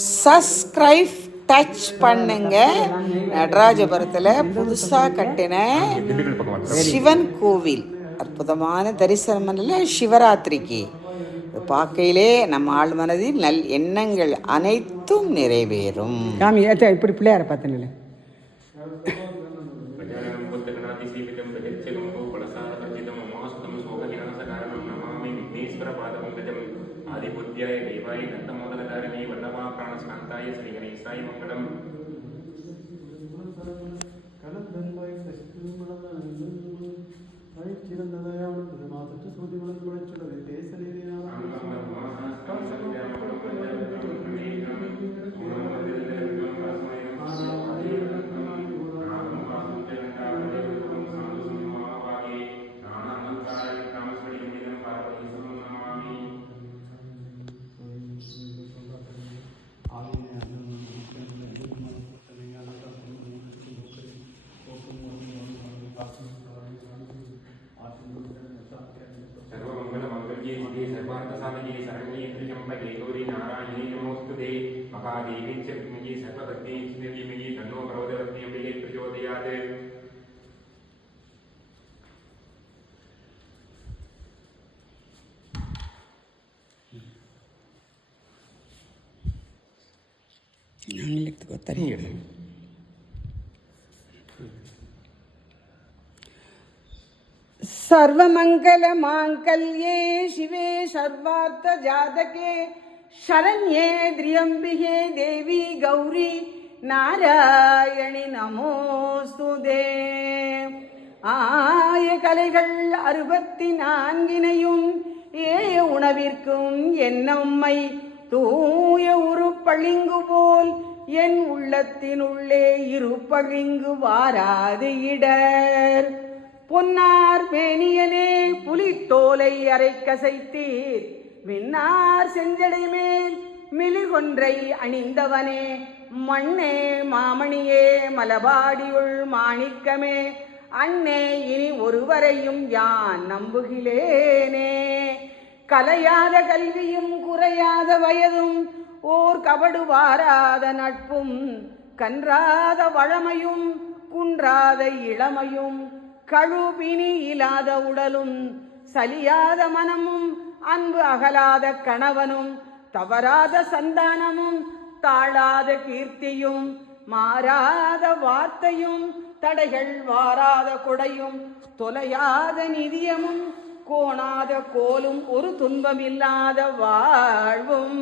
Subscribe touch பண்ணுங்க. நடராஜபுரத்தில் புதுசாக கட்டின சிவன் கோவில் அற்புதமான தரிசனம் இல்லை சிவராத்திரிக்கு பார்க்கையிலே நம்ம ஆள் மனதில் நல் எண்ணங்கள் அனைத்தும் நிறைவேறும். இப்படி பிள்ளையார பார்த்தேன் ஆதிபுத்தியாய தேவாய தத்தமோதலதாரிணி வல்லவா பிராணஸ்காந்தாய ஸ்ரீ கணேசாய மங்களம். सर्वार्थसाधके शरण्ये त्र्यम्बके गौरी नारायणी नमोस्तुते महादेवी च विद्महे सर्वभक्ते धीमहि तन्नो प्रचोदयात् अम्बिके प्रचोदयात्. सर्वमंगल मांगल्ये शिवे सर्वार्थ जातके शरण्ये त्र्यंबिके देवी गौरी नारायणि நமோஸ்துதே. ஆய கலைகள் 64 ஏய உணவிற்கும் என்னம்மை தூய உருப்பளிங்கு போல் என் உள்ளத்தினுள்ளே இருப்பளிங்கு வாராது இடர். பொன்னார் மேனியனே புலித்தோலை அரை கசைத்தீர் மின்னார் செஞ்சடை மேல் மிலிகொன்றை அணிந்தவனே மண்ணே மாமணியே மலபாடியுள் மாணிக்கமே அண்ணே இனி ஒருவரையும் யான் நம்புகிலேனே. கலையாத கல்வியும் குறையாத வயதும் ஓர் கபடு வாராத நட்பும் கன்றாத வழமையும் குன்றாத இளமையும் கழுபினி இல்லாத உடலும் சலியாத மனமும் அன்பு அகலாத கணவனும் தவறாத சந்தானமும் தாழாத கீர்த்தியும் மாறாத வார்த்தையும் தடைகள் வாராத கொடையும் தொலையாத நிதியமும் கோணாத கோலும் ஒரு துன்பமில்லாத வாழ்வும்